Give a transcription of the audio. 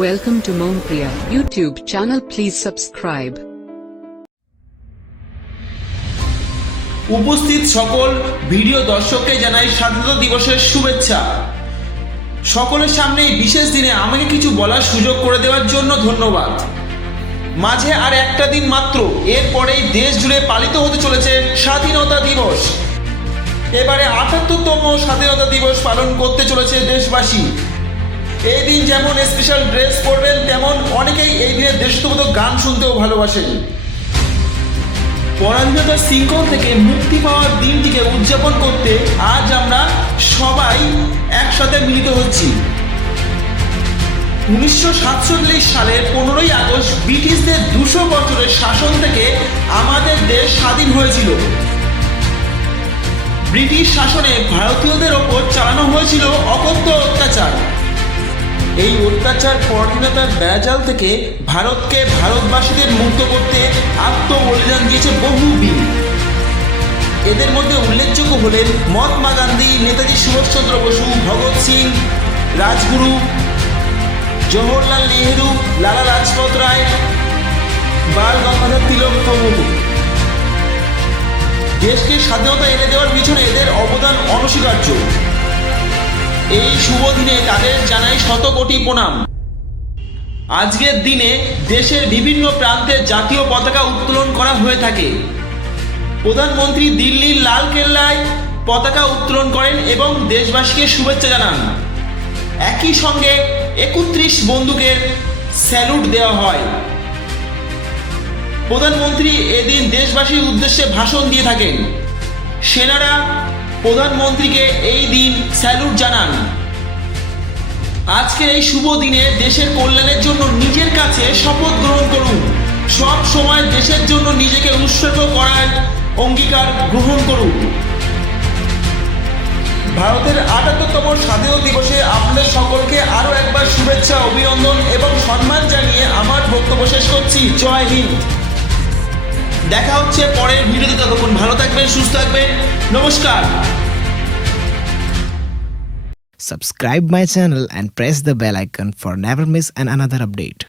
Welcome to Mompriya YouTube channel. Please subscribe. উপস্থিত সকল video দর্শককে জানাই স্বাধীনতা দিবসের শুভেচ্ছা। সকলের সামনে এই বিশেষ দিনে আমাকে কিছু বলার সুযোগ করে দেওয়ার জন্য ধন্যবাদ। মাঝে আর একটা দিন মাত্র, এরপরেই দেশ জুড়ে পালিত হতে চলেছে স্বাধীনতা দিবস। এবারে ৭৮তম স্বাধীনতা দিবস পালন করতে চলেছে দেশবাসী। এই দিন যেমন স্পেশাল ড্রেস পরবেন, তেমন অনেকেই এই দিনে দেশাত্মবোধক গান শুনতেও ভালোবাসেন। পরাধীনতার শৃঙ্খল থেকে মুক্তি পাওয়ার দিনটিকে উদযাপন করতে আজ আমরা সবাই একসাথে মিলিত হচ্ছি। ১৯৪৭ সালের ১৫ই আগস্ট ব্রিটিশদের ২০০ বছরের শাসন থেকে আমাদের দেশ স্বাধীন হয়েছিল। ব্রিটিশ শাসনে ভারতীয়দের ওপর চালানো হয়েছিল অকথ্য অত্যাচার। এই অত্যাচার পরাধীনতার বেড়াজাল থেকে ভারতকে ভারতবাসীদের মুক্ত করতে আত্মবলিদান দিয়েছে বহু বীর। এদের মধ্যে উল্লেখযোগ্য হলেন মহাত্মা গান্ধী, নেতাজি সুভাষচন্দ্র বসু, ভগৎ সিং, রাজগুরু, জওহরলাল নেহেরু, লালা লাজপত রায়, বাল গঙ্গাধর তিলক প্রমুখ। দেশকে স্বাধীনতা এনে দেওয়ার পিছনে এদের অবদান অনস্বীকার্য। এই শুভ দিনে তাদের জানাই শতকোটি প্রণাম। আজকের দিনে দেশের বিভিন্ন প্রান্তে জাতীয় পতাকা উত্তোলন করা হয়ে থাকে। প্রধানমন্ত্রী দিল্লির লাল কেল্লায় পতাকা উত্তোলন করেন এবং দেশবাসীকে শুভেচ্ছা জানান। একই সঙ্গে ৩১ বন্দুকের স্যালুট দেওয়া হয়। প্রধানমন্ত্রী এদিন দেশবাসীর উদ্দেশ্যে ভাষণ দিয়ে থাকেন। সেনারা প্রধানমন্ত্রীকে এই দিন স্যালুট জানান। আজকের এই শুভ দিনে দেশের কল্যাণের জন্য নিজের কাছে শপথ গ্রহণ করুন। সব সময় দেশের জন্য নিজেকে উৎসর্গ করার অঙ্গীকার গ্রহণ করুন। ভারতের ৭৮তম স্বাধীনতা দিবসে আপনাদের সকলকে আরও একবার শুভেচ্ছা, অভিনন্দন এবং সম্মান জানিয়ে আমার বক্তব্য শেষ করছি। জয় হিন্দ। দেখা হচ্ছে পরের ভিডিওতে। ততক্ষণ ভালো থাকবেন, সুস্থ থাকবেন। নমস্কার। Subscribe my channel and press the bell icon for never miss another update.